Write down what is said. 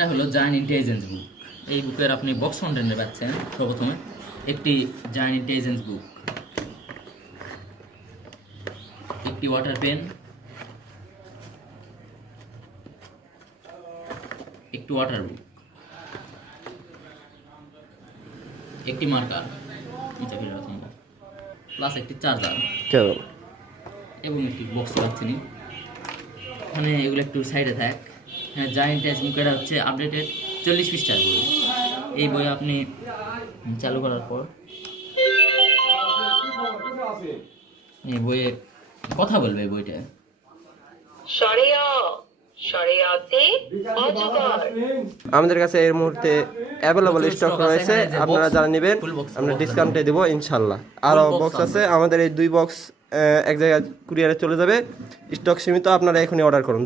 একটা হলো giant intelligence বুক। এই বুকের আপনি বক্স কন্টেন্টে পাচ্ছেন সর্বপ্রথমে একটি জায়ান্ট ইন্টেলিজেন্স বুক, একটি ওয়াটার পেন, একটি ওয়াটার বুক, একটি মার্কার প্লাস একটি চার্জার এবং একটি বক্স পাচ্ছেন। ওখানে এগুলো একটু সাইডে থাক। হ্যাঁ, জায়ান্ট টেক্সট বুক এটা হচ্ছে আপডেটেড 40 পৃষ্ঠার বই। এই বই আপনি চালু করার পর এই বইয়ে কথা বলবে। এই বইটা আমাদের কাছে এই মুহূর্তে অ্যাভেলেবল স্টক রয়েছে, আপনারা যারা নেবেন আমরা ডিসকাউন্টে দেবো ইনশাল্লাহ। আরও বক্স আছে আমাদের, এই 2 বক্স এক জায়গায় কুরিয়ারে চলে যাবে, স্টক সীমিত, আপনারা এখনই অর্ডার করুন।